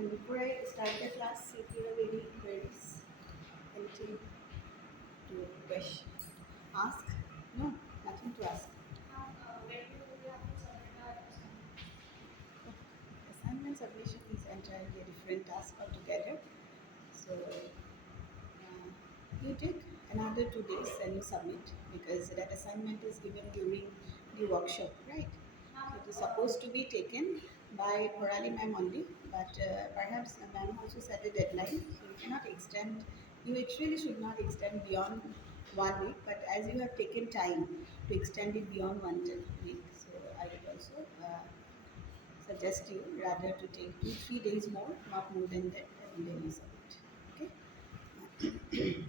And before I start the class, if you have any queries, anything to question, ask? No, nothing to ask. When do we have to submit our assignment? Assignment submission is entirely a different task altogether. So you take another 2 days and you submit because that assignment is given during the workshop, right? So it is supposed to be taken by Morali ma'am only, but perhaps the ma'am also set a deadline, so you cannot extend. You actually should not extend beyond 1 week, but as you have taken time to extend it beyond 1 week, so I would also suggest you rather to take 2 3 days more, not more than that, and then you submit. Okay.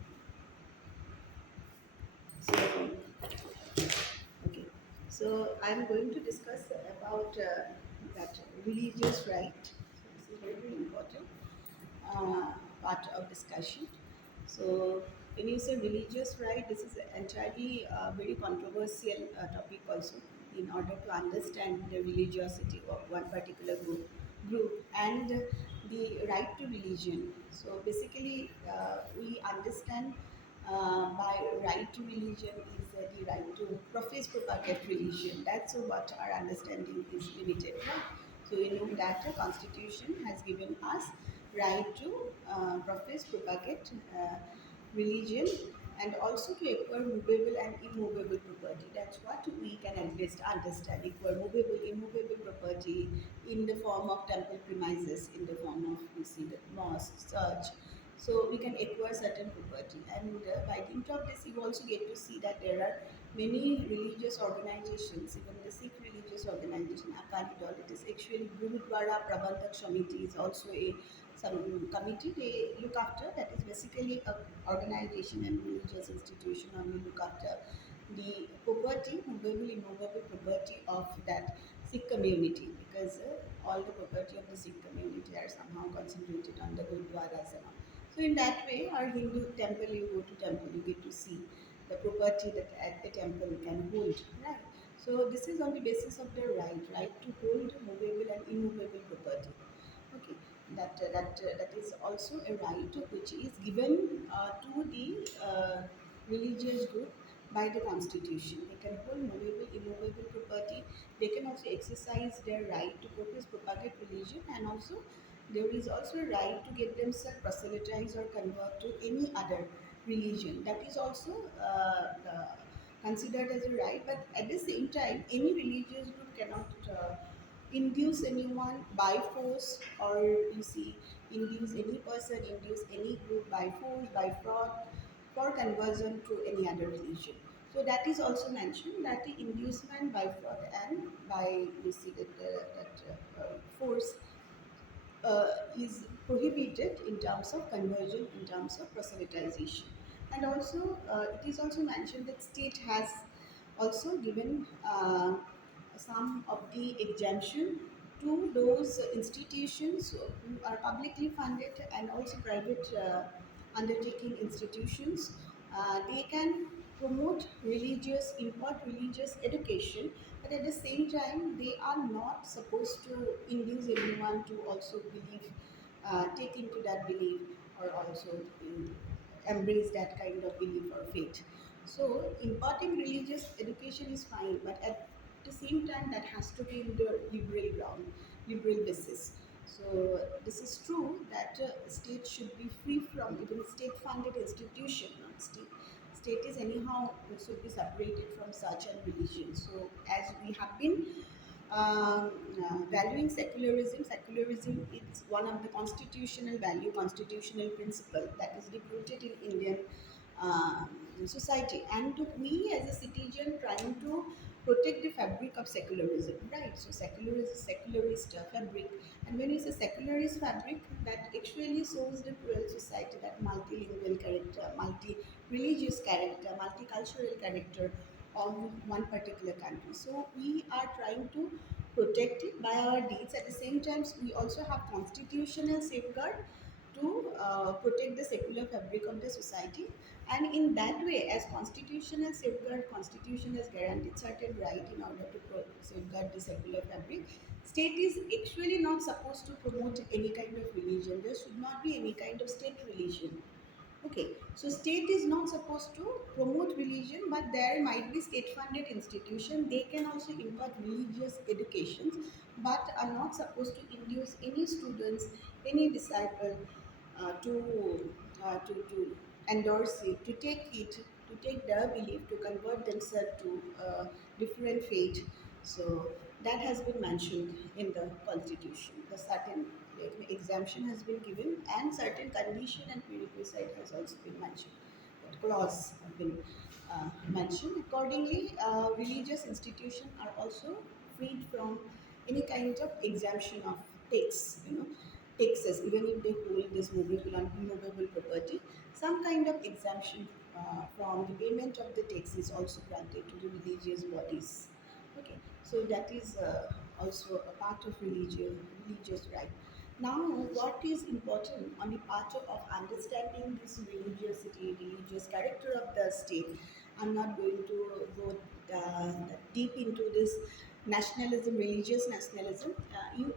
So okay, so I'm going to discuss about that religious right. So this is very, very important part of discussion. So when you say religious right, this is entirely very controversial topic also. In order to understand the religiosity of one particular group and the right to religion. So basically, we understand by right to religion is the right to profess, propagate religion. That's what our understanding is limited. Right? So you know that the Constitution has given us right to profess, propagate religion, and also to acquire movable and immovable property. That's what we can at least understand. Acquire movable, immovable property in the form of temple premises, in the form of we see the mosque, church. So we can acquire certain property, and by dint of this, you also get to see that there are many religious organizations, even the Sikh religious organization, Akali Dal. It is actually Gurudwara Prabandhak Samiti is also a some committee they look after. That is basically a organization and religious institution only look after the property, movable, immovable property of that Sikh community, because all the property of the Sikh community are somehow concentrated on the Gurdwaras and all. So in that way, our Hindu temple, you go to temple, you get to see the property that at the temple can hold, right? So this is on the basis of their right to hold movable and immovable property. Okay, that is also a right which is given to the religious group by the constitution. They can hold movable, immovable property. They can also exercise their right to practice, propagate religion, and also there is also a right to get themselves proselytize or convert to any other religion. That is also considered as a right, but at the same time, any religious group cannot induce anyone by force, or you see, induce any person, induce any group by force, by fraud, for conversion to any other religion. So that is also mentioned that the inducement by fraud and by you see that force is prohibited in terms of conversion, in terms of proselytization. And also, it is also mentioned that state has also given some of the exemption to those institutions who are publicly funded and also private undertaking institutions. They can promote religious, impart religious education, but at the same time, they are not supposed to induce anyone to also believe, take into that belief, or also embrace that kind of belief or faith. So, imparting religious education is fine, but at the same time, that has to be in the liberal ground, liberal basis. So this is true that state should be free from even state-funded institution. Not state is anyhow it should be separated from such and religion. So as we have been valuing secularism, secularism is one of the constitutional value, constitutional principle that is deep rooted in Indian society, and we as a citizen trying to protect the fabric of secularism, right? So secularist fabric, and when you say secularist fabric, that actually shows the plural society, that multilingual character, multi-religious character, multicultural character of one particular country. So we are trying to protect it by our deeds. At the same time, we also have constitutional safeguard to to protect the secular fabric of the society. And in that way, as constitution has safeguard, constitution has guaranteed certain right in order to safeguard the secular fabric. State is actually not supposed to promote any kind of religion. There should not be any kind of state religion. Okay, so state is not supposed to promote religion, but there might be state-funded institution. They can also impart religious educations, but are not supposed to induce any students, any disciple to endorse it, to take it, to take their belief, to convert themselves to different faith. So that has been mentioned in the constitution. The certain exemption has been given, and certain condition and prerequisite has also been mentioned. That clause have been mentioned. Accordingly, religious institutions are also freed from any kind of exemption of tax. Taxes, even if they hold this movable and immovable property, some kind of exemption from the payment of the tax is also granted to the religious bodies. Okay, so that is also a part of religious right. Now, what is important on the part of understanding this religiosity, religious character of the state? I'm not going to go deep into this nationalism, religious nationalism. You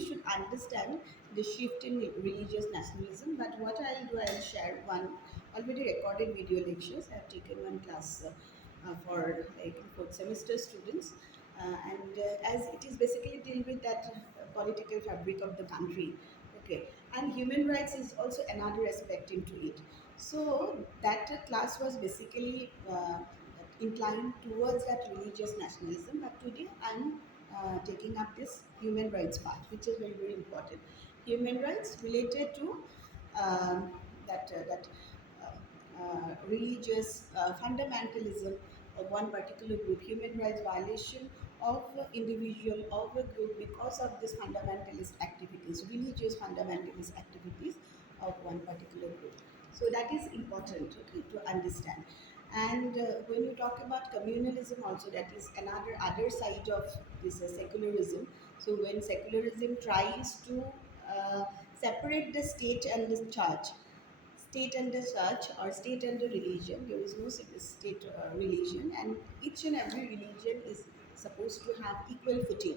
should understand the shift in religious nationalism. But what I'll do, I'll share one already recorded video lectures. I have taken one class for like fourth semester students, as it is basically deal with that political fabric of the country. Okay, and human rights is also another aspect into it. So that class was basically inclined towards that religious nationalism, but today I'm taking up this human rights part, which is very very important. Human rights related to um, that religious fundamentalism of one particular group, human rights violation of individual of a group because of this fundamentalist activities, religious fundamentalist activities of one particular group. So that is important, okay, to understand. And when you talk about communalism, also that is another other side of this secularism. So when secularism tries to uh, separate the state and the church, state and the church or state and the religion, there is no state religion, and each and every religion is supposed to have equal footing.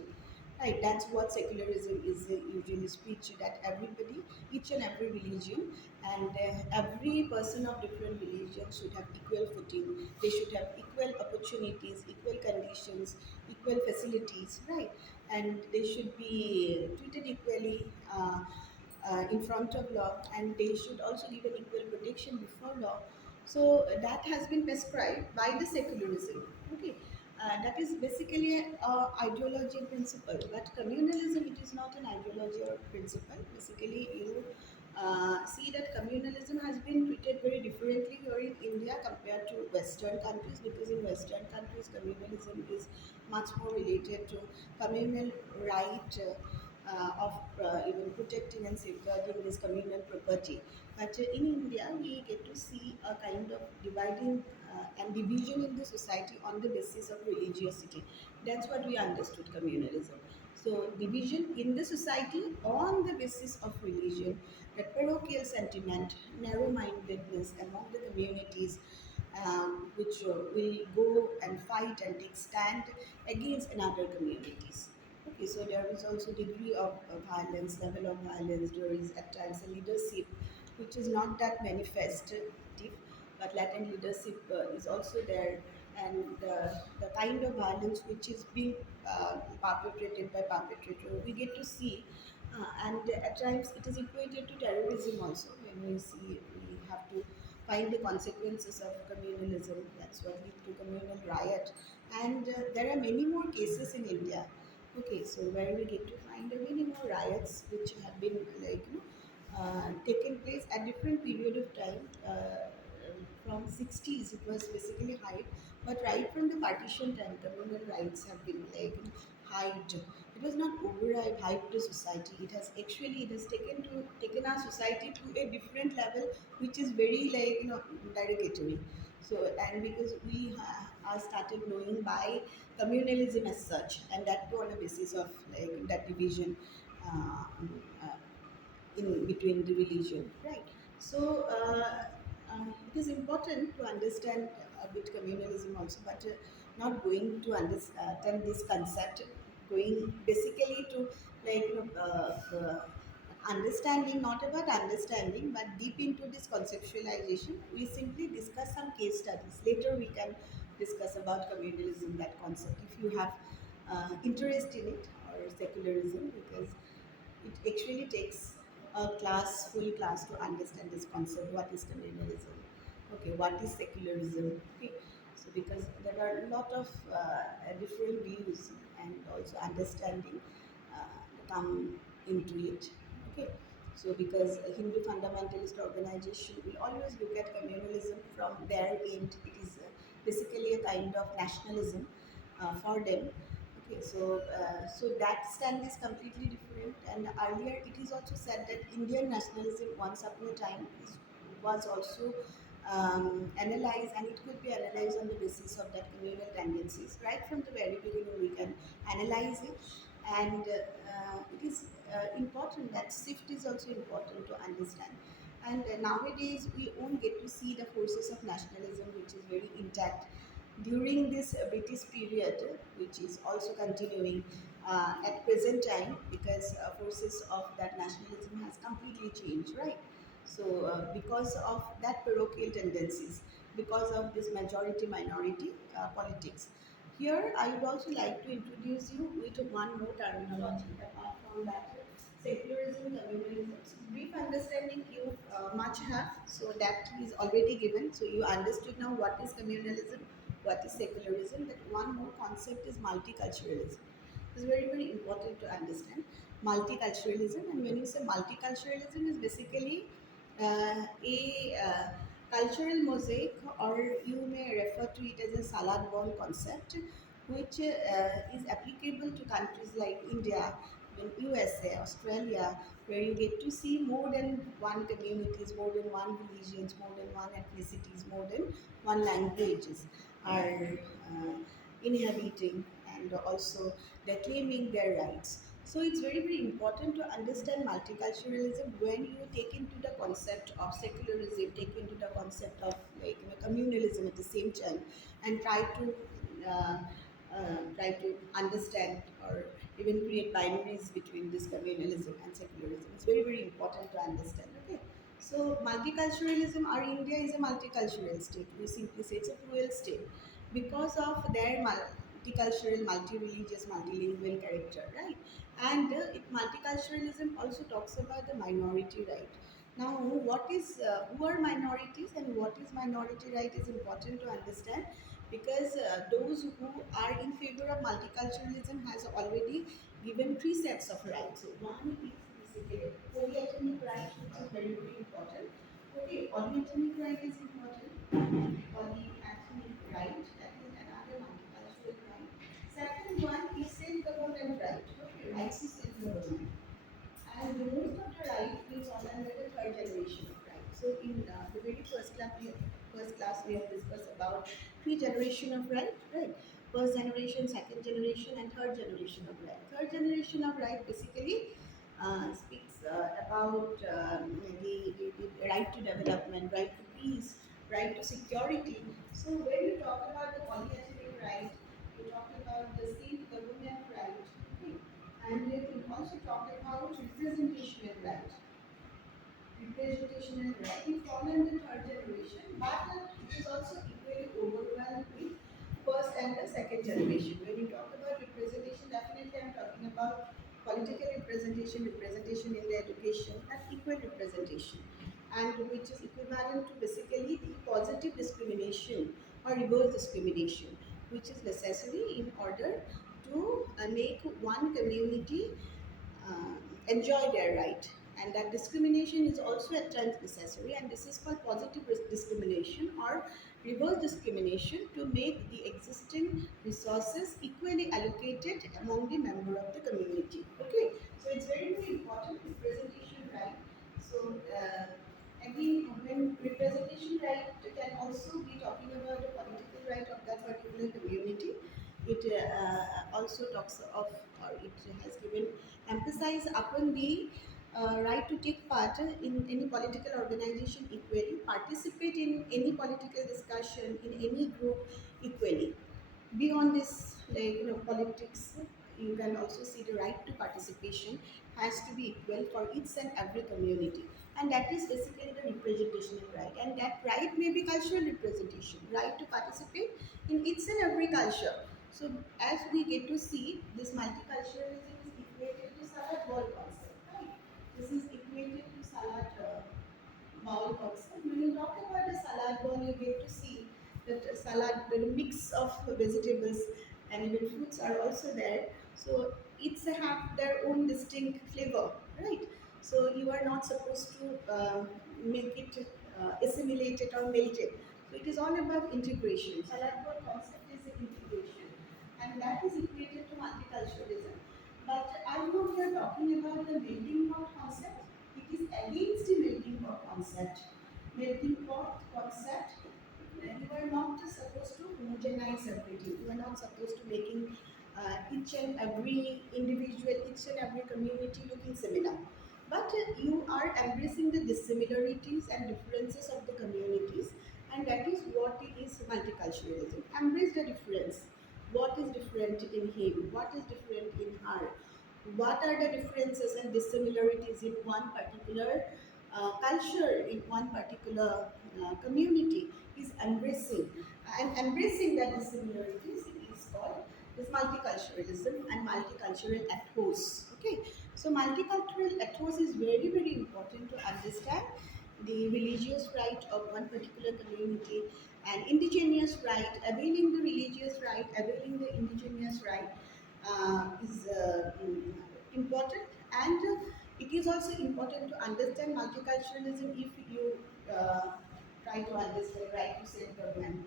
Right, that's what secularism is usually preach, that everybody, each and every religion, and every person of different religion should have equal footing. They should have equal opportunities, equal conditions, equal facilities, right? And they should be treated equally in front of law, and they should also give an equal protection before law. So that has been prescribed by the secularism. Okay, that is basically a ideology and principle. But communalism, it is not an ideology or principle. Basically, you see that communalism has been treated very differently here in India compared to Western countries, because in Western countries, communalism is much more related to communal right. Of even protecting and safeguarding this communal property. But in India, we get to see a kind of dividing and division in the society on the basis of religiosity. That's what we understood communalism. So, division in the society on the basis of religion, that parochial sentiment, narrow mindedness among the communities, which will go and fight and take stand against another communities. Okay, so there is also degree of violence, level of violence. There is at times a leadership which is not that manifestative, but latent leadership is also there, and the kind of violence which is being perpetrated by perpetrator, we get to see, and at times it is equated to terrorism also. When we see, we have to find the consequences of communalism. That's what lead to communal riot, and there are many more cases in India. Okay, so where we get to find many more riots which have been taken place at different period of time. From 60s, it was basically hyped, but right from the partition time, communal rights have been hyped. It was not overhyped, hyped to society. It has actually, it has taken our society to a different level, which is very derogatory. So, and because we are started knowing by communalism as such, and that too on a basis of that division, uh, uh, in between the religion, right? So it is important to understand a bit communalism also, but not going to understand this concept, going basically to like understanding, not about understanding, but deep into this conceptualization. We simply discuss some case studies. Later, we can discuss about communalism, that concept, if you have interest in it, or secularism, because it actually takes a class, full class, to understand this concept. What is communalism? Okay, what is secularism? Okay, so because there are a lot of different views and also understanding come into it. Okay, so because a Hindu fundamentalist organization will always look at communalism from their end. It is basically a kind of nationalism for them. Okay, so that stand is completely different. And earlier, it is also said that Indian nationalism, once upon a time, was also analyzed, and it could be analyzed on the basis of that communal tendencies. Right from the very beginning, we can analyze it, and it is important. That shift is also important to understand. And nowadays, we won't get to see the forces of nationalism, which is very intact during this British period, which is also continuing at present time, because forces of that nationalism has completely changed, right? So because of that parochial tendencies, because of this majority minority politics. Here, I would also like to introduce you with one more terminology apart from that, secularism, communalism. So brief understanding you much have, so that is already given. So you understood now what is communalism, what is secularism. That one more concept is multiculturalism. It's very, very important to understand multiculturalism. And when you say multiculturalism, is basically a cultural mosaic, or you may refer to it as a salad bowl concept, which is applicable to countries like India, USA, Australia, where you get to see more than one communities, more than one religions, more than one ethnicities, more than one languages are inhabiting, and also they're claiming their rights. So it's very, very important to understand multiculturalism when you take into the concept of secularism, take into the concept of like communalism at the same time, and uh, try to understand, or even create binaries between this communalism and secularism. It's very, very important to understand. Okay. So multiculturalism, our India is a multicultural state. We simply say it's a plural state because of their multicultural, multi-religious, multilingual character, right? And multiculturalism also talks about the minority right. Now, who are minorities and what is minority right is important to understand, because those who are in favor of multiculturalism has already given three sets of rights. So one is basically polyethnic right, which is very, very important. Okay, polyethnic right is important. Polyethnic right, that is another multicultural right. Second one is self-government right. Okay, rights to self-government. And the most of the right is on under the third generation of right. So in the very first class we have discussed about three generation of right, right? First generation, second generation, and third generation of right. Third generation of right basically speaks about the right to development, right to peace, right to security. So when you talk about the polyethnic right, you talk about the state government right, okay? And we also talk about representational right. Representational right is fall under third generation, but it is also equally overwhelmed with first and the second generation. When you talk about representation, definitely I'm talking about political representation, representation in the education, and equal representation, and which is equivalent to basically the positive discrimination or reverse discrimination, which is necessary in order to make one community uh, enjoy their right. And that discrimination is also at times necessary, and this is called positive discrimination or reverse discrimination, to make the existing resources equally allocated among the member of the community. Okay, so it's very, very important representation right. So again, when representation right can also be talking about the political right of that particular community, it also talks of, or it has given emphasize upon the right to take part in any political organization equally, participate in any political discussion in any group equally. Beyond this, like politics, you can also see the right to participation has to be equal for each and every community, and that is basically the representational right. And that right may be cultural representation, right to participate in each and every culture. So as we get to see, this multiculturalism is equated to salad bowl concept, right? This is equated to salad bowl concept. When you talk about the salad bowl, you get to see that salad, the mix of vegetables and even fruits are also there. So it's have their own distinct flavor, right? So you are not supposed to make it assimilated or melted. So it is all about integration. Salad bowl concept is integration, and that is equated to multiculturalism. But I'm not here talking about the melting pot concept. It is against the melting pot concept. Melting pot concept, you are not just supposed to homogenize everything. You are not supposed to making each and every individual, each and every community looking similar. But you are embracing the dissimilarities and differences of the communities, and that is what it is multiculturalism. Embrace the difference. What is different in him? What is different in her? What are the differences and dissimilarities in one particular culture, in one particular community is embracing, and embracing that dissimilarities is called this multiculturalism and multicultural ethos. Okay, so multicultural ethos is very very important to understand the religious right of one particular community, and indigenous right, availing the religious right, availing the indigenous right is important. And it is also important to understand multiculturalism if you try to understand right to self-government,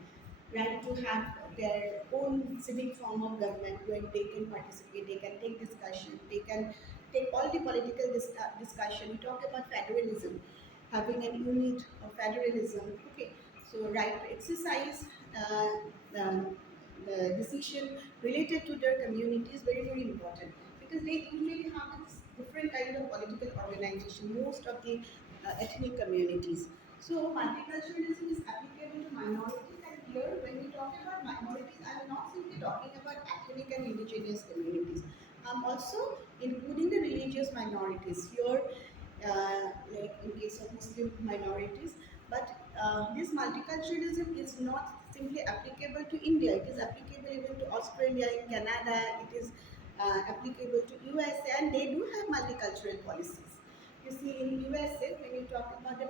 right to have their own civic form of government where they can participate, they can take discussion, they can take all the political discussion. We talk about federalism, having a unit of federalism. Okay, so right to exercise the decision related to their community is very very important, because they usually have this different kind of political organization, most of the ethnic communities. So multiculturalism is applicable to minorities, and here when we talk about minorities, I am not simply talking about ethnic and indigenous communities. I'm also including the religious minorities here, like in case of Muslim minorities. But this multiculturalism is not simply applicable to India. It is applicable even to Australia, in Canada. It is applicable to USA, and they do have multicultural policies. You see, in USA, when you talk about the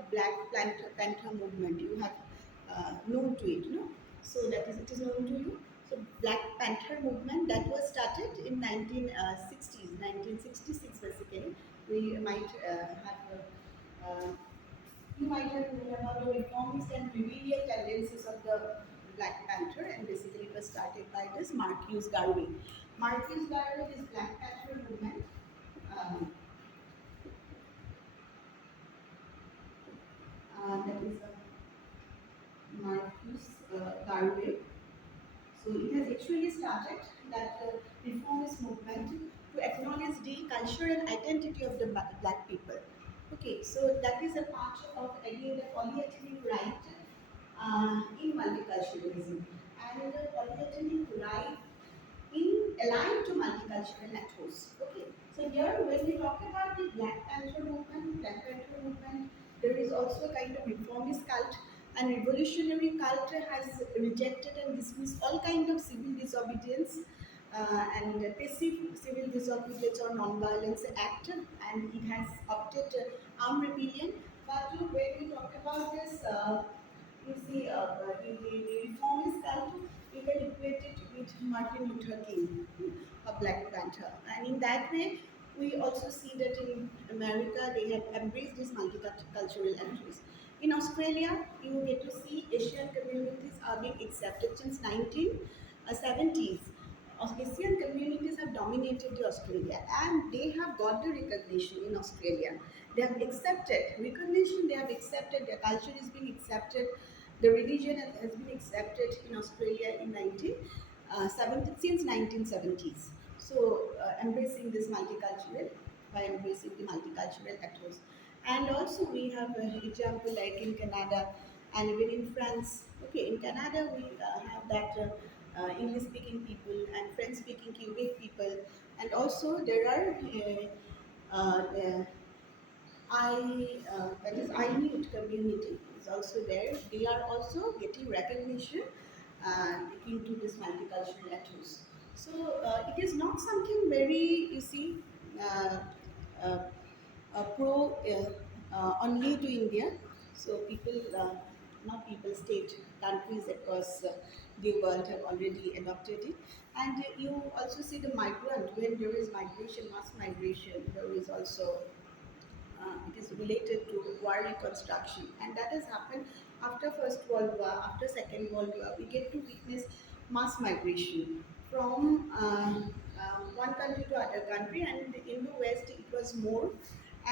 Panther movement, you have known to it, no? So that is, it is known to you. So Black Panther movement that was started in 1960s, 1966 basically. We might have you might have known about the reformist and rebellious tendencies of the Black Panther, and basically it was started by this Marcus Garvey. Marcus Garvey, this Black Panther movement. Um, that is Marcus Garvey. So it has actually started that reformist movement to acknowledge the culture and identity of the black people. Okay, so that is a part of again the polyethnic right in multiculturalism, and the polyethnic right in aligned to multicultural ethos. Okay, so here when we talk about the Black Panther movement, there is also a kind of reformist cult, and revolutionary cult has rejected and dismissed all kind of civil disobedience and passive civil disobedience or non-violence act, and it has opted armed rebellion. But when we talk about this, you see, the reformist cult, you can equate it with Martin Luther King, a Black Panther. And in that way, we also see that in America, they have embraced this multicultural entries. In Australia, you get to see Asian communities are being accepted since 1970s. Asian communities have dominated the Australia, and they have got the recognition in Australia. They have accepted recognition, they have accepted, their culture is being accepted, the religion has been accepted in Australia in 1970, since 1970s. So embracing this multicultural by embracing the multicultural ethos. And also we have an example like in Canada and even in France. Okay, in Canada we have that English speaking people and French speaking Quebec people, and also there are that is Inuit community is also there. They are also getting recognition into this multicultural ethos. So it is not something very, you see, uh, uh, pro only to India. So people, not people, state, countries across the world have already adopted it. And you also see the migrant, when there is migration, mass migration, there is also it is related to war reconstruction, and that has happened after First World War, after Second World War. We get to witness mass migration from one country to other country, and in the West it was more.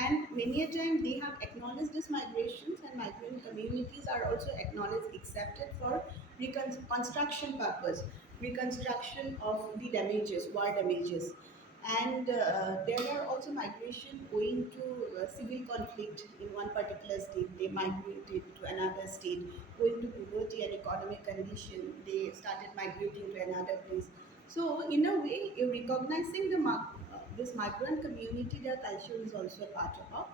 And many a time they have acknowledged these migrations, and migrant communities are also acknowledged, accepted for reconstruction purpose, reconstruction of the damages, war damages. And there are also migration owing to civil conflict in one particular state. They migrated to another state. Owing to poverty and economic condition, they started migrating to another place. So in a way, you're recognizing this migrant community, their culture is also a part of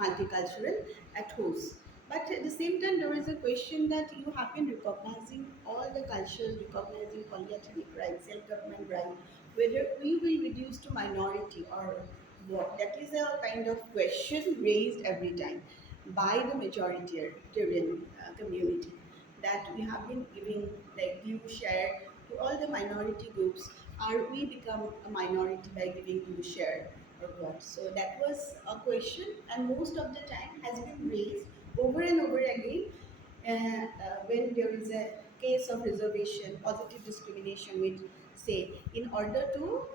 multicultural ethos. But at the same time, there is a question that you have been recognizing all the cultures, recognizing polyethnic rights, self-government rights, whether we will reduce to minority or what. That is a kind of question raised every time by the majoritarian community, that we have been giving like due share to all the minority groups. Are we become a minority by giving due share or what? So that was a question, and most of the time has been raised over and over again when there is a case of reservation, positive discrimination, which say in order to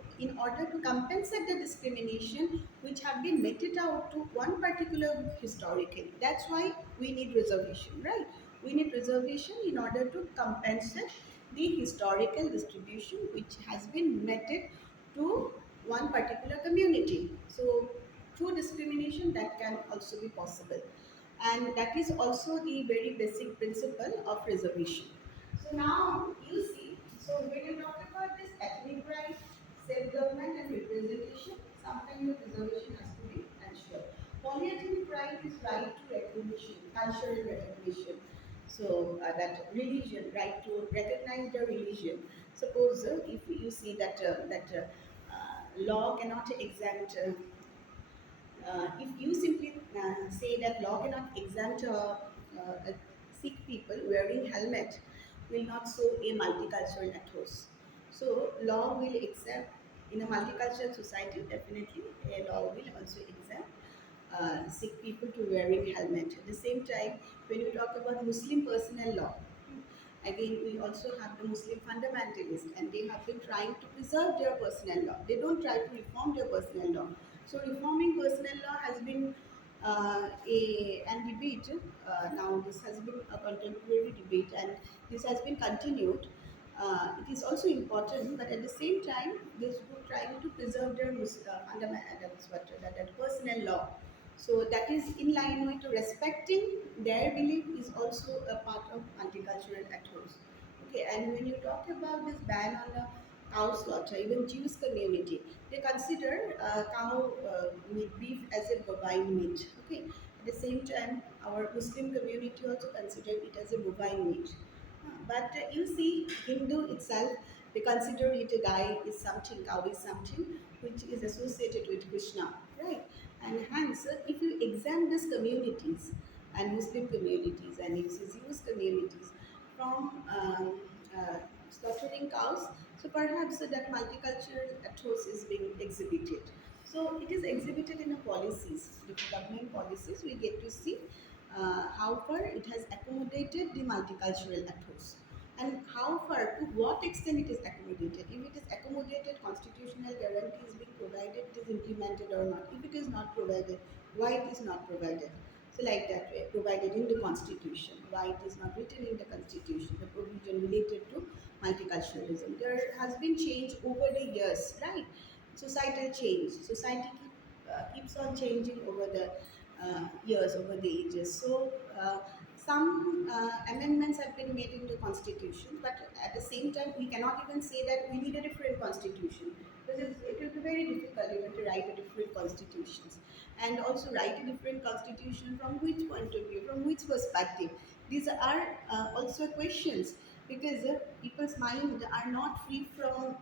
compensate the discrimination which have been meted out to one particular group historically. That's why we need reservation, right? We need reservation in order to compensate the historical distribution which has been meted to one particular community. So through discrimination that can also be possible, and that is also the very basic principle of reservation. So now you see, so when you talk about this ethnic right, self-government and representation, some kind of reservation has to be ensured. Polyethnic right is right to recognition, cultural recognition. So that religion, right to recognize the religion. Suppose if you see that law cannot exempt if you simply say that law cannot exempt Sikh people wearing helmet will not show a multicultural ethos. So law will exempt in a multicultural society, definitely a law will also exempt Sikh people to wearing helmet. At the same time, when you talk about Muslim personal law, again we also have the Muslim fundamentalists, and they have been trying to preserve their personal law. They don't try to reform their personal law. So reforming personal law has been and debate. Now this has been a contemporary debate, and this has been continued. It is also important, but at the same time, this group trying to preserve their that personal law. So that is in line with respecting their belief is also a part of multicultural ethos. Okay, and when you talk about this ban on the cow slaughter, even Jewish community, they consider cow meat, beef as a bovine meat. Okay, at the same time, our Muslim community also consider it as a bovine meat. But you see, Hindu itself, they consider it a guy is something, cow is something which is associated with Krishna, right? And hence, if you examine these communities and Muslim communities and Jewish communities from slaughtering cows, so perhaps that multicultural ethos is being exhibited. So it is exhibited in the policies, development policies. We get to see how far it has accommodated the multicultural ethos, and how far, to what extent it is accommodated. If it is accommodated, constitutional guarantee is being provided, it is implemented or not. If it is not provided, why it is not provided. So like that way, provided in the constitution, why it is not written in the constitution, the provision related to multiculturalism. There has been change over the years, right? Societal change. Society keep keeps on changing over the years, over the ages. So some amendments have been made into constitution, but at the same time, we cannot even say that we need a different constitution, because it will be very difficult even to write a different constitutions, and also write a different constitution from which point of view, from which perspective. These are also questions, because people's mind are not free from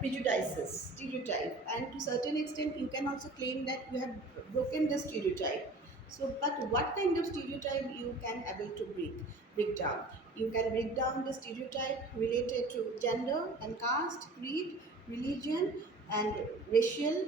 prejudices, stereotype, and to certain extent, you can also claim that you have broken the stereotype. So, but what kind of stereotype you can able to break down? You can break down the stereotype related to gender and caste, creed, religion, and racial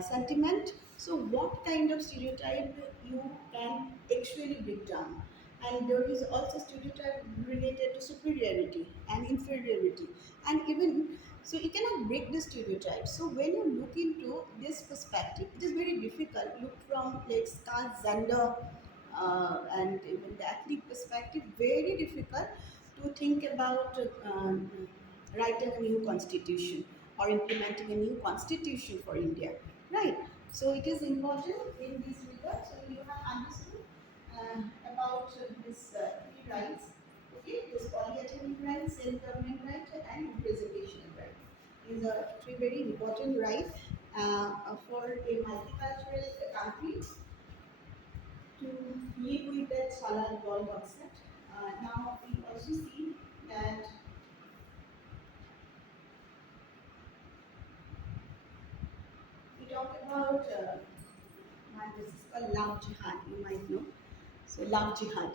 sentiment. So, what kind of stereotype you can actually break down? And there is also stereotype related to superiority and inferiority, and even so you cannot break the stereotype. So when you look into this perspective, it is very difficult. Look from like caste, gender, and even the ethnic perspective, very difficult to think about writing a new constitution or implementing a new constitution for India, right? So it is important in this regard. So you have understood about this three rights, okay? This polyethnic right, self-government right, and representational right. These are three very important rights for a multicultural country to live with that solar ball concept. Now we also see that we talk about this is called love jihad. You might know. So love jihad.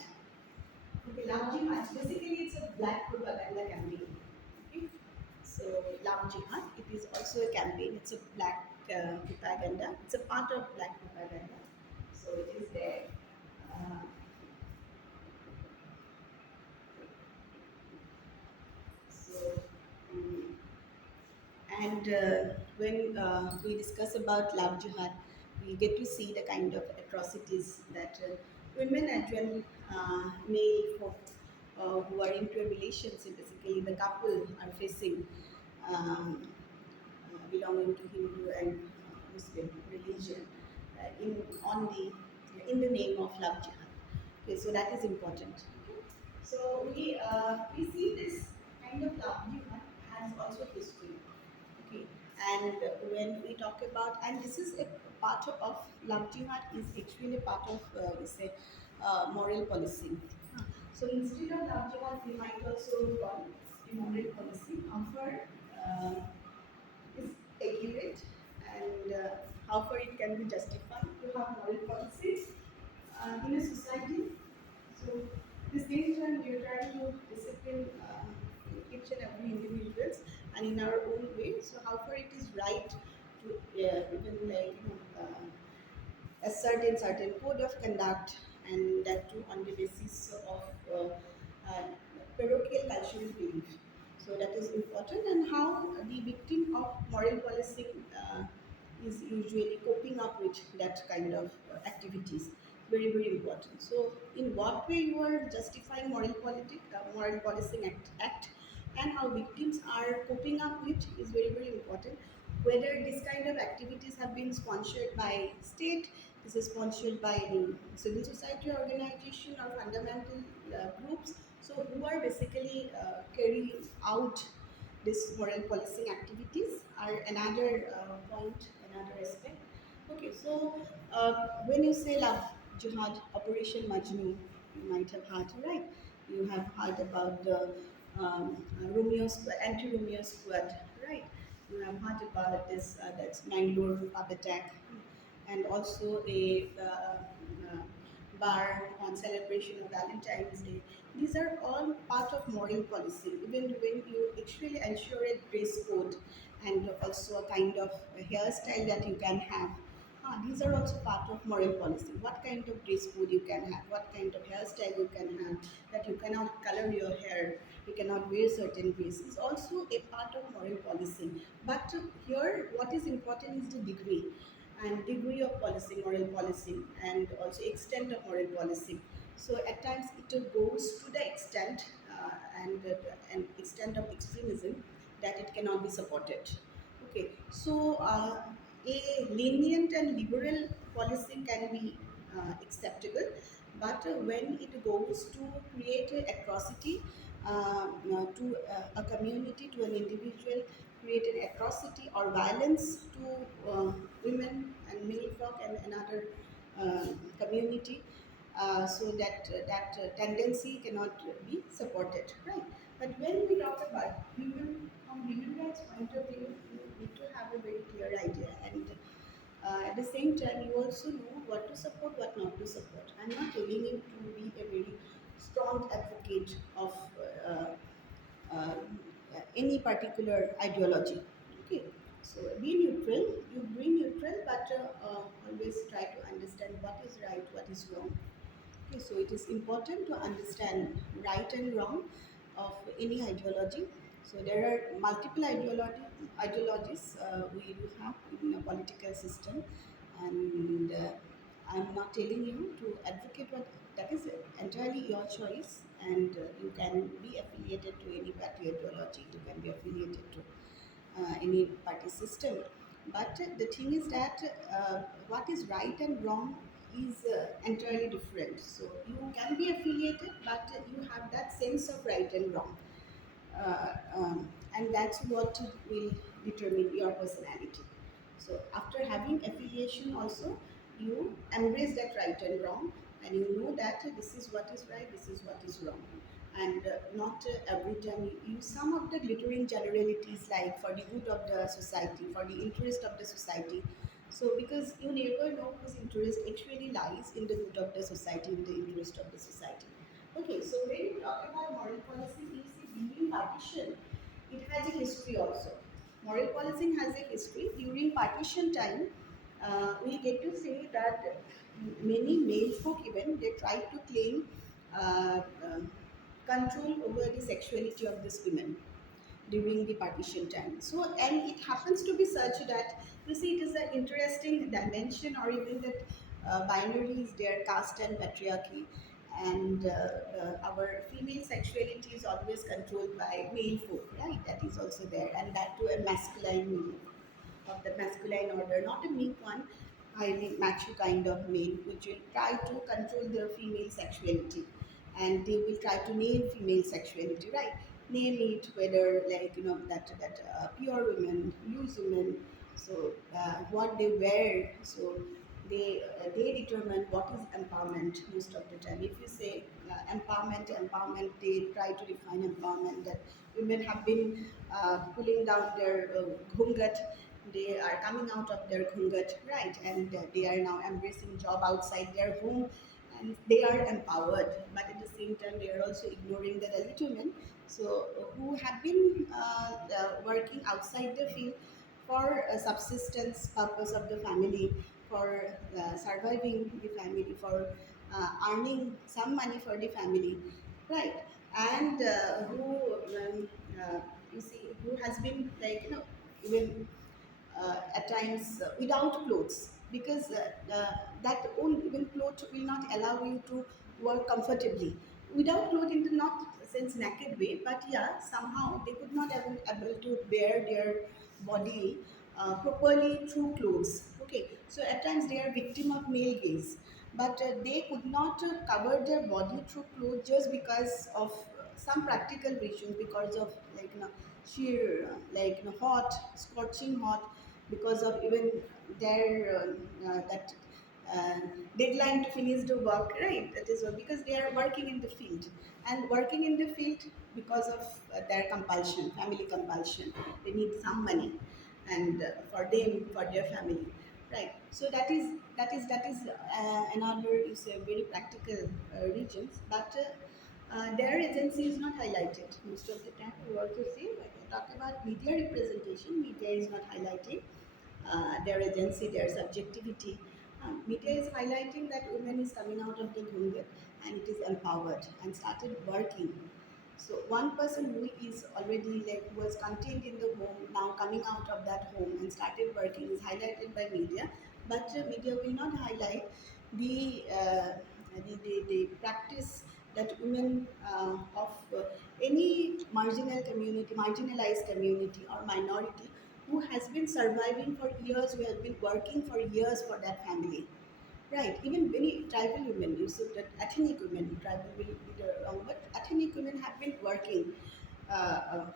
Okay, love jihad. Basically, it's a black propaganda campaign. Okay, so love jihad. It is also a campaign. It's a black propaganda. It's a part of black propaganda. So it is there. Uh, so. um, And when we discuss about love jihad, we get to see the kind of atrocities that women and male folk who are into a relationship, basically the couple, are facing, belonging to Hindu and Muslim religion, in on the in the name of love jihad. Okay, so that is important. Okay. So we see this kind of love jihad has also history. Okay, and when we talk about, and this is a part of love jihad is actually a part of we say moral policing. So instead of love jihad, we might also call a moral policing. Offer is accurate, and how far it can be justified to have moral policies in a society. So this days when we are trying to discipline each and every individuals and in our own way. So how far it is right to even like a certain code of conduct, and that too on the basis of parochial cultural belief. So that is important, and how the victim of moral policing is usually coping up with that kind of activities. Very very important. So in what way you are justifying moral policing act, and how victims are coping up with is very very important. Whether this kind of activities have been sponsored by state, this is sponsored by any civil society organization or fundamental groups, so who are basically carrying out this moral policing activities are another point, another aspect. Okay, so when you say love jihad, Operation Majnu, you might have heard, right? You have heard about the anti-Romeo squad, right? You have heard about this, that's Mangalore pub attack, and also a bar on celebration of Valentine's Day. These are all part of moral policy. Even when you actually ensure a dress code and also a kind of hairstyle that you can have. These are also part of moral policy. What kind of dress code you can have, what kind of hairstyle you can have, that you cannot color your hair, you cannot wear certain dresses. Also a part of moral policy. But here, what is important is the degree, and degree of policy, moral policy, and also extent of moral policy. So at times it goes to the extent and extent of extremism that it cannot be supported. Okay, so a lenient and liberal policy can be acceptable, but when it goes to create a atrocity to a community, to an individual, create an atrocity or violence to women and male folk and another community, so that tendency cannot be supported, right? But when we talk about from human rights point of view, you need to have a very clear idea, and at the same time, you also know what to support, what not to support. I'm not telling you to be a very strong advocate of uh, uh, any particular ideology. Okay, so be neutral. You be neutral, but always try to understand what is right, what is wrong. Okay, so it is important to understand right and wrong of any ideology. So there are multiple ideologies we do have in a political system, and I'm not telling you to advocate what that is entirely your choice, and you can be affiliated to any party ideology. You can be affiliated to any party system. But the thing is that what is right and wrong is entirely different. So you can be affiliated, but you have that sense of right and wrong, and that's what will determine your personality. So after having affiliation, also you embrace that right and wrong, and you know that this is what is right, this is what is wrong, and not every time you use some of the glittering generalities like for the good of the society, for the interest of the society. So because you never know whose interest actually lies in the good of the society, in the interest of the society. Okay, so when you talk about moral policy, you see during partition, it has a history also. Moral policing has a history. During partition time, we get to say that many male folk even they try to claim uh, uh, control over the sexuality of these women during the partition time. So, and it happens to be such that you see it is an interesting dimension, or even that binary is there, caste and patriarchy, and our female sexuality is always controlled by male folk, right? That is also there, and that to a masculine male of the masculine order, not a meek one, highly macho kind of male, which will try to control their female sexuality, and they will try to name female sexuality, right? Name it whether like that pure women, loose women, so what they wear, so they determine what is empowerment most of the time. If you say empowerment, they try to define empowerment that women have been pulling down their ghungat, they are coming out of their ghungat, right? And they are now embracing job outside their home, and they are empowered. But at the same time, they are also ignoring the Dalit women, so who have been working outside the field for subsistence purpose of the family, for surviving the family, for earning some money for the family, right? And who you see who has been like even at times without clothes, because that own even clothes will not allow you to work comfortably without clothes in the not sense naked way, but yeah, somehow they could not able to bear their body properly through clothes. Okay, so at times they are victim of male gaze, but they could not cover their body through clothes just because of some practical reasons, because of like sheer hot, scorching hot, because of even their that uh, deadline to finish the work, right? That is because they are working in the field, and working in the field because of their compulsion, family compulsion. They need some money, and for them, for their family, right? So that is another is a very practical regions, but their agency is not highlighted most of the time. We also see when we talk about media representation, media is not highlighting their agency, their subjectivity. Media is highlighting that women is coming out of the ghungat and it is empowered and started working. So one person who is already like who was contained in the home, now coming out of that home and started working, is highlighted by media, but media will not highlight the practice that women of any marginalized community or minority who has been surviving for years, who has been working for years for that family. Right, even many tribal women, you said that ethnic women, tribal will be the wrong, but ethnic women have been working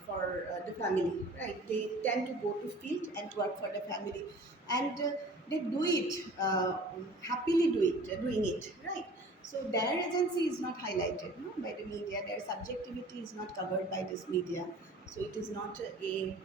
for the family, right? They tend to go to field and work for the family, and they do it happily, doing it, right? So their agency is not highlighted, no, by the media. Their subjectivity is not covered by this media. So it is not a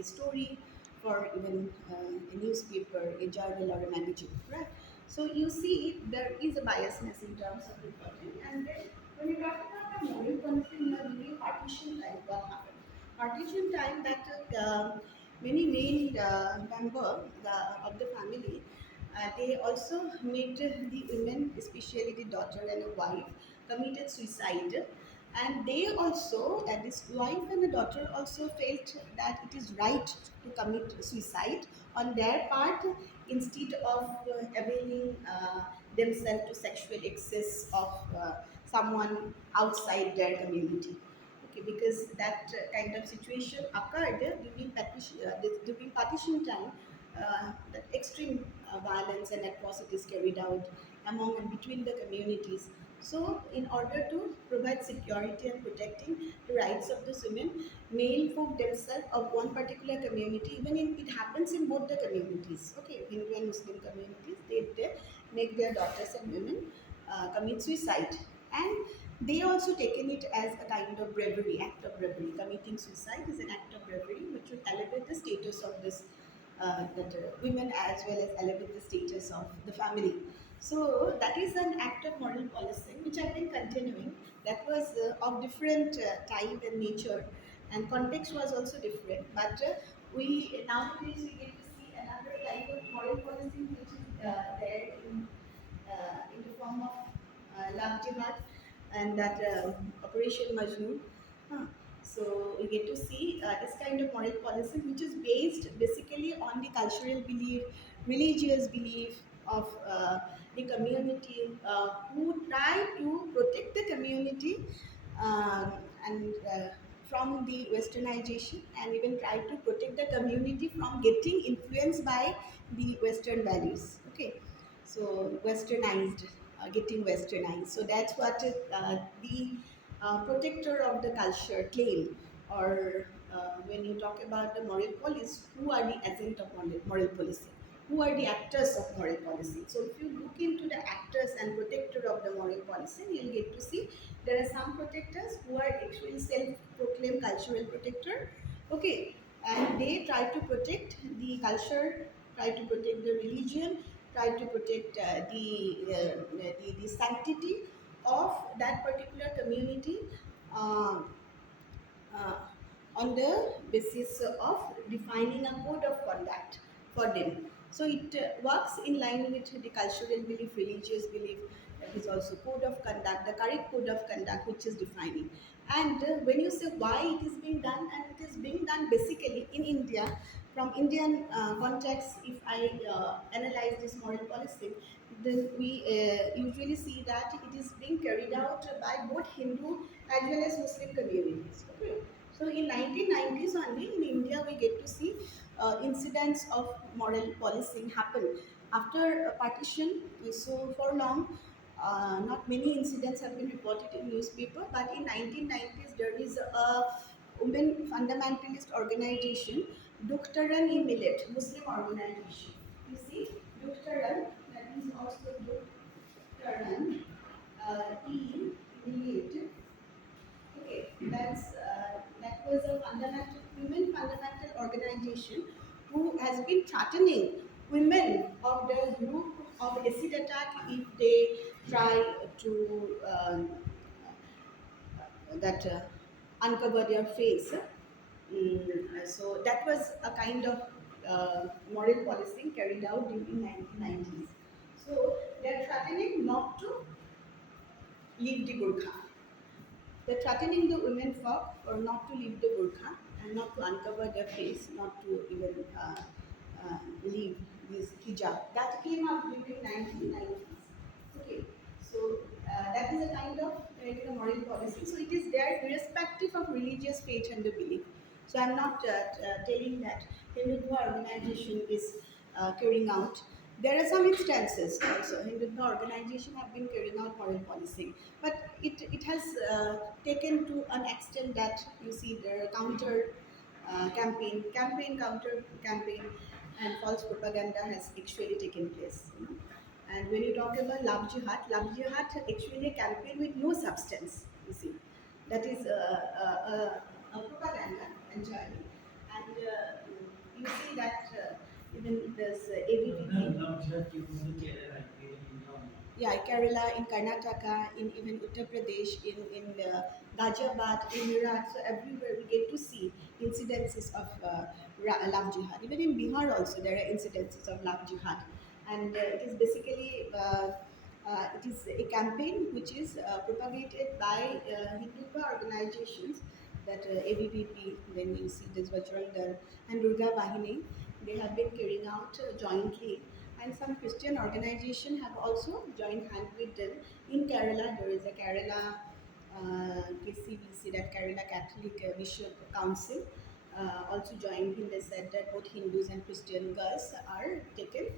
story for even a newspaper, a journal, or a magazine, right? So you see, there is a biasness in terms of reporting. And then when you talk about the moral conflict during partition time, what happened? Partition time, that many male member of the family, they also made the women, especially the daughter and the wife, committed suicide. And they also, this wife and the daughter also felt that it is right to commit suicide on their part, instead of availing themselves to sexual excess of someone outside their community. Okay, because that kind of situation occurred during partition time, that extreme violence and atrocities carried out among and between the communities. So, in order to provide security and protecting the rights of the women, male folk themselves of one particular community, even in, it happens in both the communities, okay, Hindu and Muslim communities, they make their daughters and women commit suicide. And they also taken it as a kind of bravery, act of bravery. Committing suicide is an act of bravery which will elevate the status of this that women, as well as elevate the status of the family. So that is an act of moral policing which I've been continuing. That was of different type and nature, and context was also different. But we nowadays we get to see another type of moral policing which is there in the form of love jihad, and that Operation Majnu. Huh. So we get to see this kind of moral policy, which is based basically on the cultural belief, religious belief of the community, who try to protect the community, um, and from the westernization, and even try to protect the community from getting influenced by the Western values. Okay, so westernized, getting westernized. So that's what the protector of the culture claim. Or when you talk about the moral police, who are the agent of moral policy? Who are the actors of moral policy? So if you look into the actors and protector of the moral policy, you'll get to see there are some protectors who are actually self-proclaimed cultural protector. Okay, and they try to protect the culture, try to protect the religion, try to protect the sanctity of that particular community, uh, uh, on the basis of defining a code of conduct for them. So it works in line with the cultural belief, religious belief. That is also code of conduct, the correct code of conduct which is defining. And when you say why it is being done, and it is being done basically in India, from Indian context, if I analyze this moral policy, then we usually see that it is being carried out by both Hindu as well as Muslim communities. Okay. So in 1990s only in India we get to see incidents of moral policing happen after a partition. So for long, not many incidents have been reported in newspaper, but in 1990s there is a women fundamentalist organization, Duktaran e Millet, Muslim organization. You see, Duktaran, that is also Duktaran e Millet. Okay, that was a fundamental women fundamental organization who has been threatening women of the group of acid attack if they try to that uncover their face. So that was a kind of moral policing carried out during 1990s. So they are threatening not to leave the burqa. They're threatening the women folk for not to leave the burqa and not to uncover their face, not to even leave this hijab. That came up during 1990s. Okay, so that is a kind of moral policy. So it is there irrespective of religious faith and the belief. So I'm not telling that Hindutva organization is carrying out. There are some instances also. Hindutva organization have been carrying out moral policing, but it has taken to an extent that you see the counter counter campaign, and false propaganda has actually taken place. You know? And when you talk about love jihad actually a campaign with no substance. You see, that is a propaganda entirely, and you see that even this ABVP. Yeah, Kerala, in Karnataka, in even Uttar Pradesh, in Ghaziabad, in Meerut, so everywhere we get to see incidences of love jihad. Even in Bihar also there are incidences of love jihad, and it is basically it is a campaign which is propagated by Hindutva organizations, that ABVP, then you see this Bajrang Dal and Durga Vahini, they have been carrying out jointly, and some Christian organizations have also joined hand with them. In Kerala, there is a Kerala KCBC, that Kerala Catholic Bishop Council, also joined in. They said that both Hindus and Christian girls are taken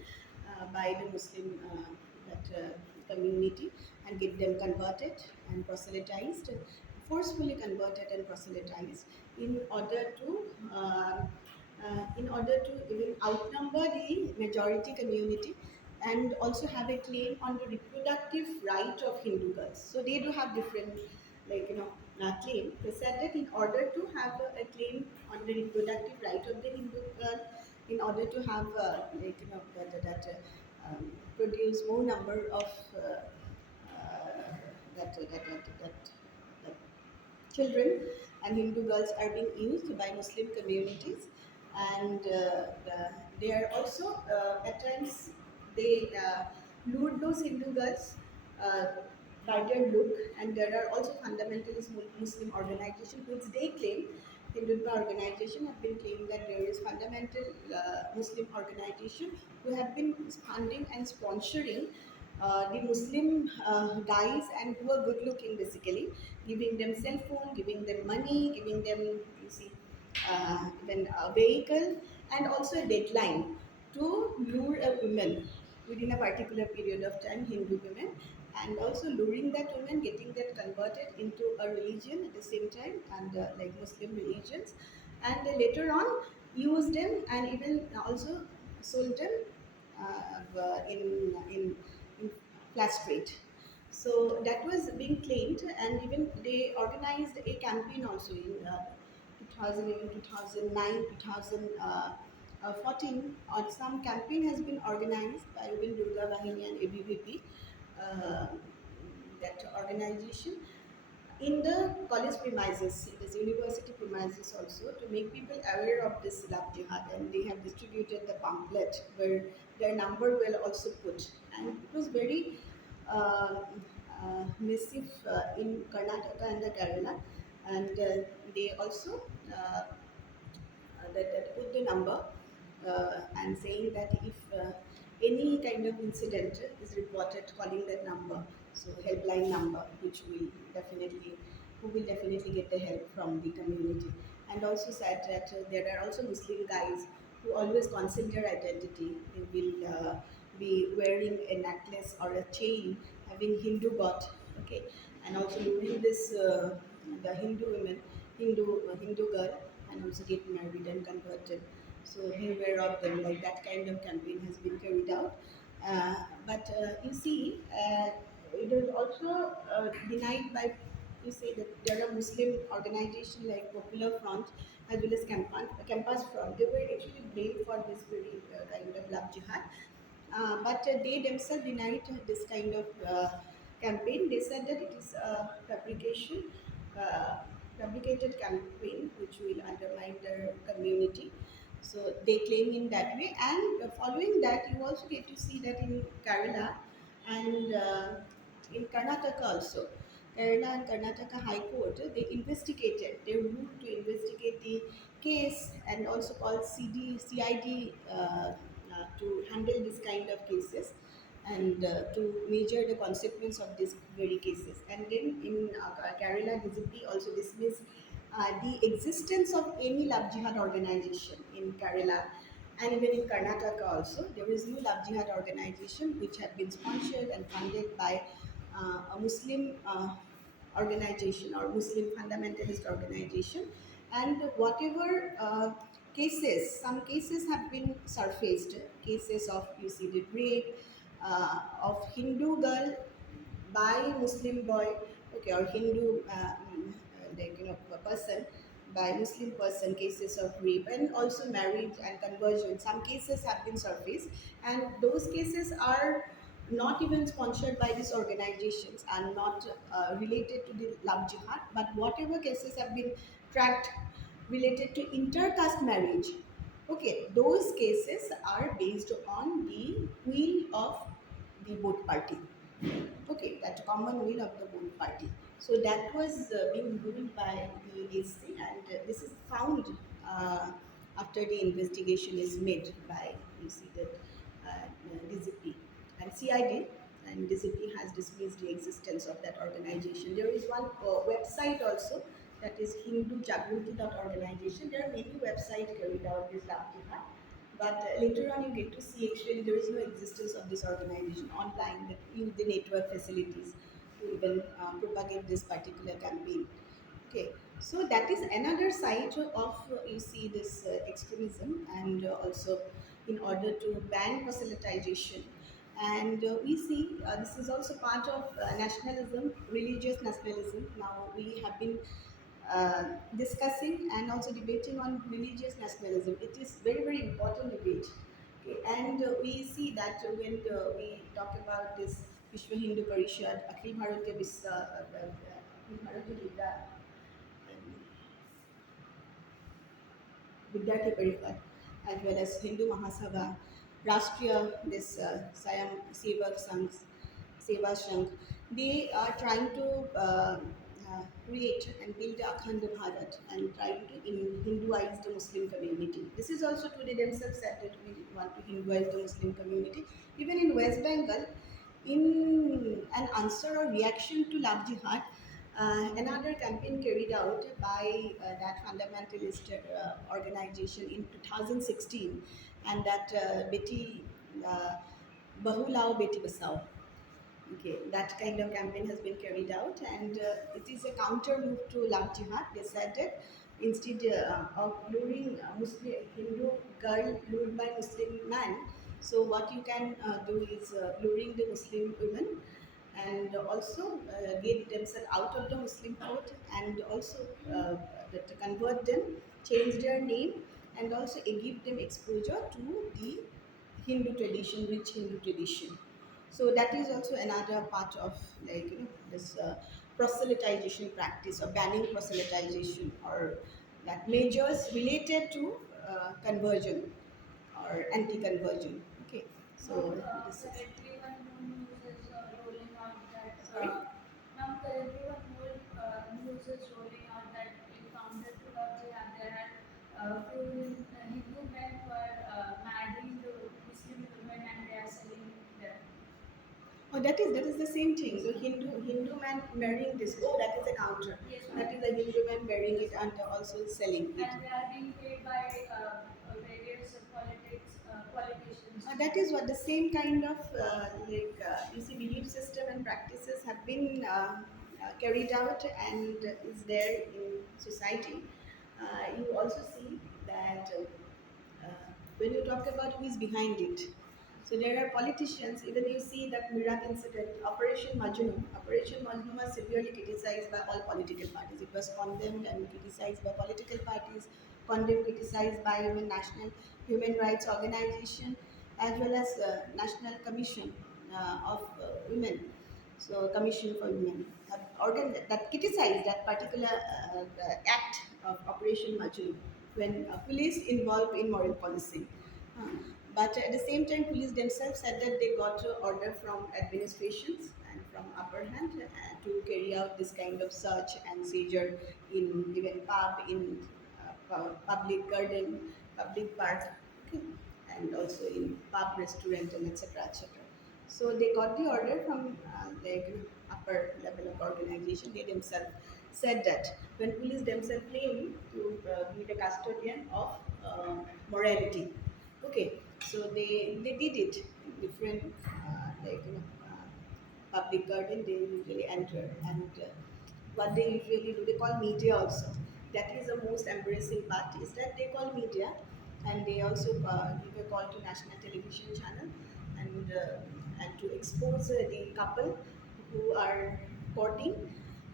by the Muslim community and get them converted and proselytized, forcefully converted and proselytized in order to even outnumber the majority community, and also have a claim on the reproductive right of Hindu girls. So they do have different, like claim. They said that in order to have a claim on the reproductive right of the Hindu girl, in order to have produce more number of that children and Hindu girls are being used by Muslim communities, and they are also at times they lure those Hindu girls uh, by their look, and there are also fundamentalist Muslim organizations which they claim. Hindutva organization have been claiming that there is fundamental Muslim organization who have been funding and sponsoring the Muslim guys, and who are good looking basically, giving them cell phone, giving them money, giving them, you see, even a vehicle, and also a deadline to lure a woman within a particular period of time, Hindu women, and also luring that woman, getting that converted into a religion at the same time, and like Muslim religions, and later on use them and even also sold them in flat straight. So that was being claimed, and even they organized a campaign also in 2008, 2009, 2014. On some campaign has been organized by even Durga Vahini and ABVP, uh, that organization, in the college premises, it is university premises also, to make people aware of this love jihad, and they have distributed the pamphlet where their number will also put, and it was very massive in Karnataka and the Kerala, and they also put the number, and saying that if any kind of incident is reported, calling that number, so helpline number, which will definitely, who will definitely get the help from the community. And also said that there are also Muslim guys who always conceal their identity. They will be wearing a necklace or a chain having Hindu god, okay, and also doing this the Hindu women, Hindu girl, and also get married and converted. So beware of them. Like that kind of campaign has been carried out. But you see, it is also denied by, you say that there are Muslim organizations like Popular Front as well as Campus Front. They were actually blamed for this very kind of love jihad, but they themselves denied this kind of campaign. They said that it is a uh, fabricated campaign which will undermine their community. So they claim in that way, and following that, you also get to see that in Kerala and in Karnataka also. Kerala and Karnataka High Court, they investigated, they moved to investigate the case, and also called CID to handle this kind of cases, and to measure the consequence of these very cases. And then in Kerala, DCP also dismissed the existence of any love jihad organization in Kerala and even in Karnataka also. There is no love jihad organization which had been sponsored and funded by a Muslim organization or Muslim fundamentalist organization. And whatever some cases have been surfaced, cases of, you see, the rape of Hindu girl by Muslim boy, okay, or Hindu, like, a person by Muslim person, cases of rape and also marriage and conversion. Some cases have been surfaced, and those cases are not even sponsored by these organizations and not related to the love jihad. But whatever cases have been tracked related to intercaste marriage, okay, those cases are based on the will of the both party. Okay, that common will of the both party. So that was being ruled by the AC, and this is found after the investigation is made by, you see, the DCP and CID, and DCP has dismissed the existence of that organization. There is one website also, that is Hindu Jagruti organization. There are many websites carried out this love jihad, but later on, you get to see actually there is no existence of this organization online that use the network facilities to even propagate this particular campaign. Okay, so that is another side of, you see, this extremism, and also in order to ban proselytization. And we see this is also part of nationalism, religious nationalism. Now we have been uh, discussing and also debating on religious nationalism. It is very, very important debate. Okay, and we see that when we talk about this Vishwa Hindu Parishad, Akhil Bharatiya Akhil Bharatiya Vidyarthi Parishad, as well as Hindu Mahasabha, Rashtriya, this Seva Sangh, they are trying to create and build a Akhand Bharat and trying to Hinduize the Muslim community. This is also today themselves said that we want to Hinduize the Muslim community. Even in West Bengal, in an answer or reaction to Love Jihad, another campaign carried out by that fundamentalist organization in 2016, and that Beti uh, Bahu Lao Beti Basao. Okay, that kind of campaign has been carried out, and it is a counter move to love jihad. They said that instead of luring Muslim Hindu girl lured by Muslim man, so what you can do is luring the Muslim women, and also get themselves out of the Muslim faith, and also that convert them, change their name, and also give them exposure to the Hindu tradition, rich Hindu tradition. So that is also another part of, like, this proselytization practice, or banning proselytization, or that measures related to conversion or anti-conversion. Okay, so this is, Currently one more news is rolling out that sorry. now currently one more news is rolling out that in counter to love jihad there are few Hindu men who are marrying the Muslim women and they are selling them. Oh, that is the same thing. So Hindu man marrying this. Oh, that is a counter. Yes, That is a Hindu man marrying it and also selling it. and they are being paid by various politicians. That is what the same kind of, you see, belief system and practices have been carried out and is there in society. You also see that when you talk about who is behind it, so there are politicians. Even you see that Mirak incident, Operation Majnu was severely criticized by all political parties. It was condemned and criticized by political parties, condemned, criticized by even National Human Rights Organization, as well as National Commission of Women. So Commission for Women have that criticized that particular act of Operation Majnu, when police involved in moral policing. Uh, but at the same time, police themselves said that they got order from administrations and from upper hand to carry out this kind of search and seizure in even pub, in public garden, public park, okay, and also in pub, restaurant, and etc. etc. So they got the order from like upper level of organization. They themselves said that when police themselves claim to be the custodian of morality. Okay, so they did it in different public garden they usually enter, and what they usually do, they call media also. That is the most embarrassing part, is that they call media, and they also give a call to national television channel, and to expose the couple who are courting,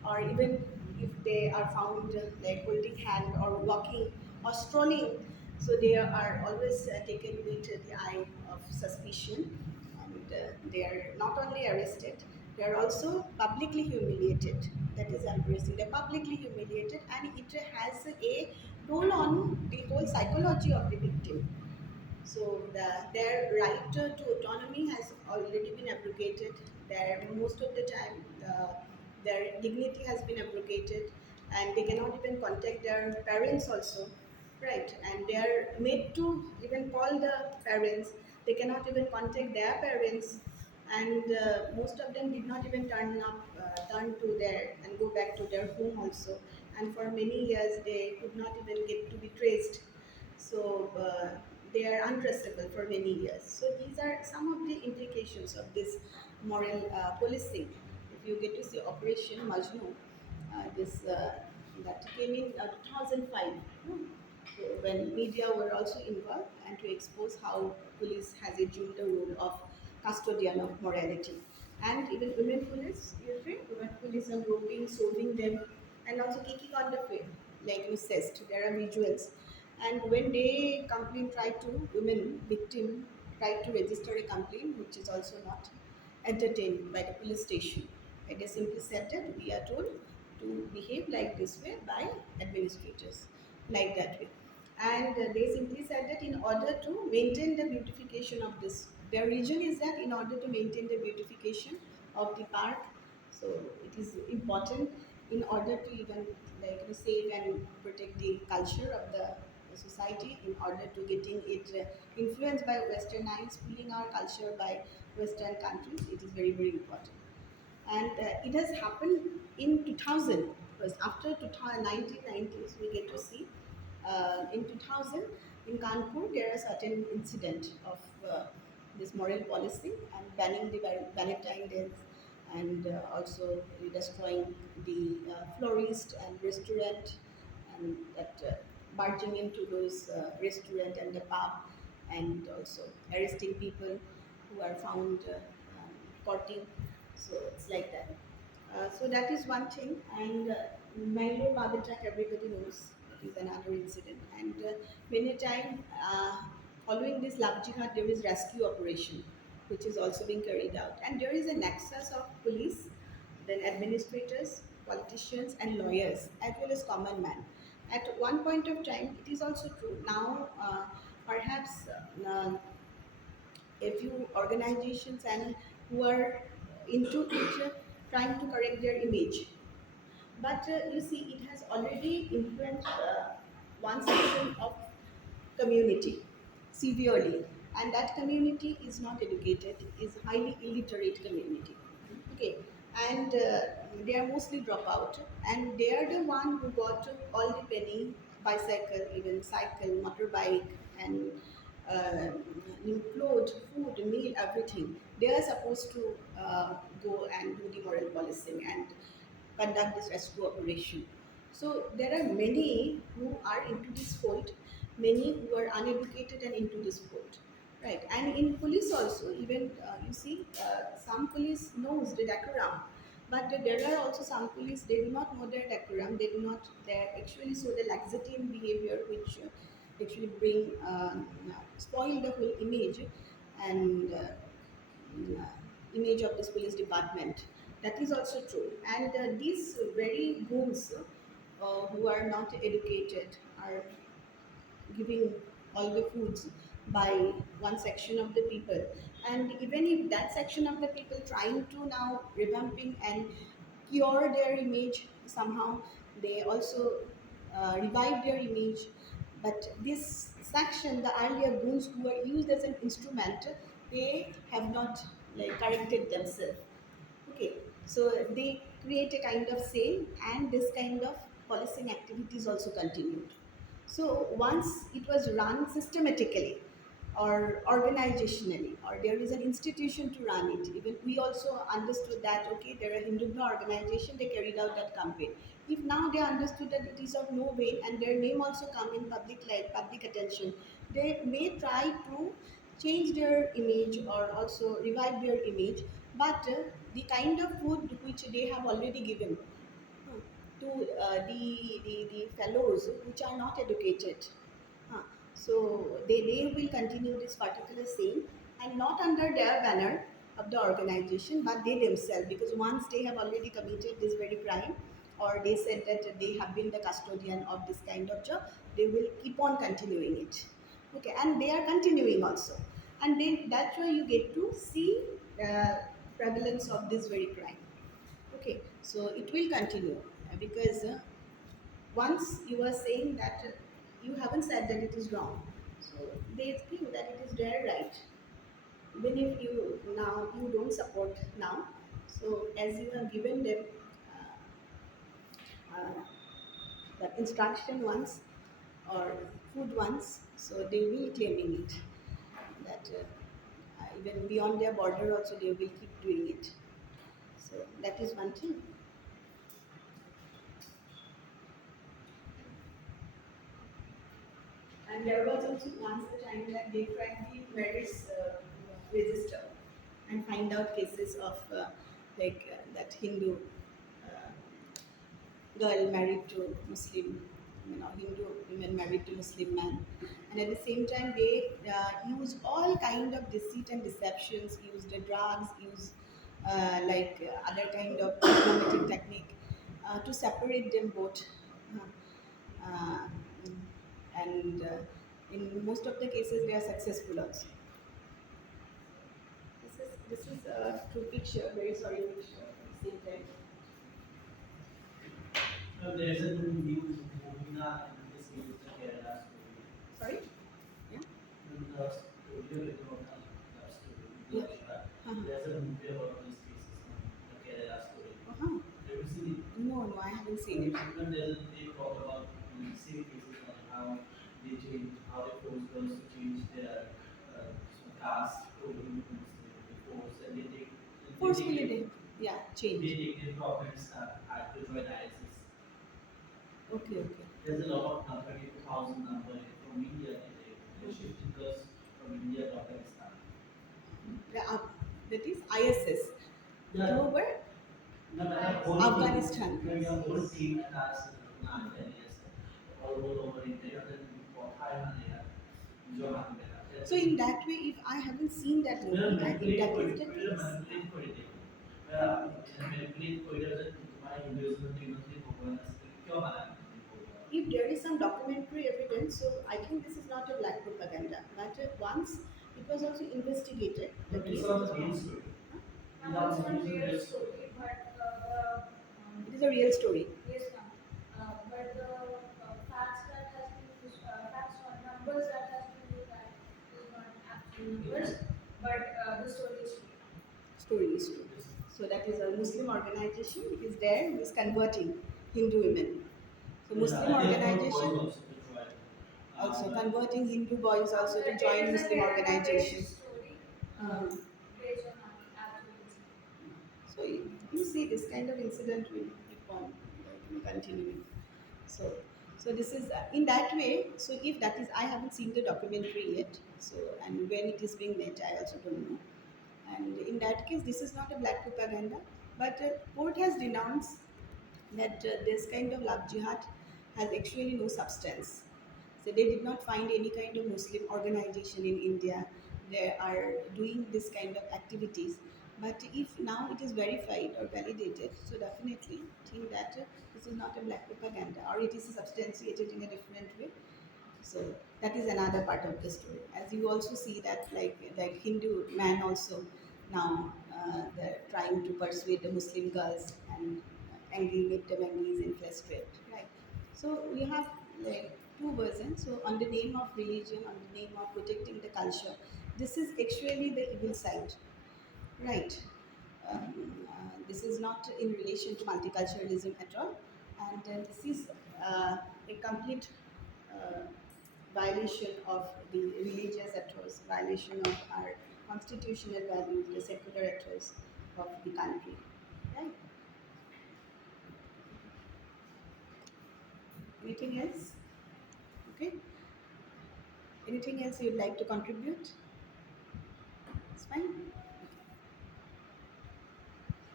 or even if they are found like holding hand or walking or strolling, so they are always taken with the eye of suspicion, and they are not only arrested, they are also publicly humiliated. That is embarrassing. They're publicly humiliated, and it has a toll on the whole psychology of the victim. So their right to autonomy has already been abrogated. Most of the time, their dignity has been abrogated, and they cannot even contact their parents also, right? And they are made to even call the parents. They cannot even contact their parents, and most of them did not even turn to their and go back to their home also. And for many years, they could not even get to be traced, so they are untraceable for many years. So these are some of the implications of this moral policing. If you get to see Operation Majnu, this that came in 2005, so when media were also involved, and to expose how police has assumed the role of custodian of morality, and even women police, usually women police are groping, solving them, and also kicking on the feet, like you said, there are visuals. And when they complain, try to women victim try to register a complaint, which is also not entertained by the police station. It is simply said that we are told to behave like this way by administrators, like that way. And they simply said that in order to maintain the beautification of this, their region is that in order to maintain the beautification of the park, so it is important in order to even save and protect the culture of the society, in order to getting it influenced by western eyes, pulling our culture by western countries, it is very very important. And it has happened in 2000, because after 1990s we get to see in 2000 in Kanpur there are certain incident of this moral policy and banning the Valentine days, and also destroying the florist and restaurant, and that barging into those restaurant and the pub, and also arresting people who are found courting. So it's like that. So that is one thing. And Mangalore Mother Track, everybody knows it is another incident. And many a time, following this love jihad, there is rescue operation, which is also being carried out. And there is a nexus of police, then administrators, politicians, and lawyers, as well as common man. At one point of time, it is also true. Now, perhaps a few organizations and who are into it, trying to correct their image. But you see, it has already influenced one section of community severely, and that community is not educated, is highly illiterate community. Okay, and they are mostly dropout, and they are the one who got all the penny, bicycle, even cycle, motorbike, and uh, new clothes, food, meal, everything. They are supposed to go and do the moral policing and conduct this rescue operation. So there are many who are into this fold, many who are uneducated and into this fold, right? And in police also, even you see, some police knows the decorum, but there are also some police they do not know their decorum. They do not. They actually show the laxity in behavior, which actually bring spoil the whole image and image of this police department. That is also true. And these very goons who are not educated are giving all the foods by one section of the people. And even if that section of the people trying to now revamping and cure their image somehow, they also revive their image. But this section, the earlier goons who were used as an instrument, they have not corrected themselves. Okay, so they create a kind of sale, and this kind of policing activities also continued. So once it was run systematically or organizationally, or there is an institution to run it, even we also understood that okay, there are Hindu organization, they carried out that campaign. If now they understood that it is of no vain and their name also come in public light, public attention, they may try to change their image or also revive their image, but the kind of food which they have already given to the fellows which are not educated. Huh. So they will continue this particular same, and not under their banner of the organization, but they themselves, because once they have already committed this very crime, or they said that they have been the custodian of this kind of job, they will keep on continuing it. Okay, and they are continuing also, and then that's why you get to see the prevalence of this very crime. Okay, so it will continue because once you are saying that you haven't said that it is wrong, so they think that it is their right. Even if you now you don't support now, so as you have given them uh, that instruction once or food once, so they will claiming it that even beyond their border also they will keep doing it. So that is one thing. And there was also once a time that they tried the marriage register and find out cases of that Hindu girl married to Muslim, Hindu women married to Muslim man, and at the same time they use all kind of deceit and deceptions, use the drugs, use other kind of diplomatic technique to separate them both. Uh, and in most of the cases they are successful also. This is a true picture, very sorry picture at the same time. No, there's a new movie now in this news, the Kerala story. Sorry? Yeah? The story about that story. Yeah. Uh-huh. There's a movie about these cases, the Kerala story. Uh-huh. Have you seen it? No, I haven't seen it. And they talk about the same cases on how they change, how they force girls to change their caste to force, and Forcefully they, yeah, change. they take their problems to join ISIS. Okay, okay. There's a lot of 32,000 number from India. They shifted girls from India to Afghanistan. The, that is ISS. Yeah. Over Not a whole Afghanistan. Team, a whole team has not all over India. Then for Thailand, So in that way, if I haven't seen that movie, I think that is the case. If there is some documentary evidence, so I think this is not a black propaganda. But once it was also investigated, the case was real found. story. Now it's not real story, but It is a real story. yes, ma'am. But the facts that has been used, facts or numbers that has been used that is not actual numbers, but the story is true. Story is true. So that is a Muslim organization. It is there. It is converting Hindu women. So Muslim organization also converting Hindu boys also to join Muslim organization. Story Uh, based on actual incident. So you see this kind of incident will keep on continuing. So so this is in that way. So if that is, I haven't seen the documentary yet. So and when it is being made, I also don't know. And in that case, this is not a black propaganda, but court has denounced that this kind of love jihad has actually no substance. So they did not find any kind of Muslim organization in India. They are doing this kind of activities. But if now it is verified or validated, so definitely think that this is not a black propaganda, or it is substantiated in a different way. So that is another part of the story. As you also see that like Hindu man also now they're trying to persuade the Muslim girls and angry, make them angry and frustrate, right? So we have like two versions. So on the name of religion, on the name of protecting the culture, this is actually the evil side, right? This is is not in relation to multiculturalism at all, and this is a complete uh, violation of the religious ethos, violation of our constitutional values, the secular ethos of the country. Right? Anything else? Okay. Anything else you'd like to contribute? It's fine.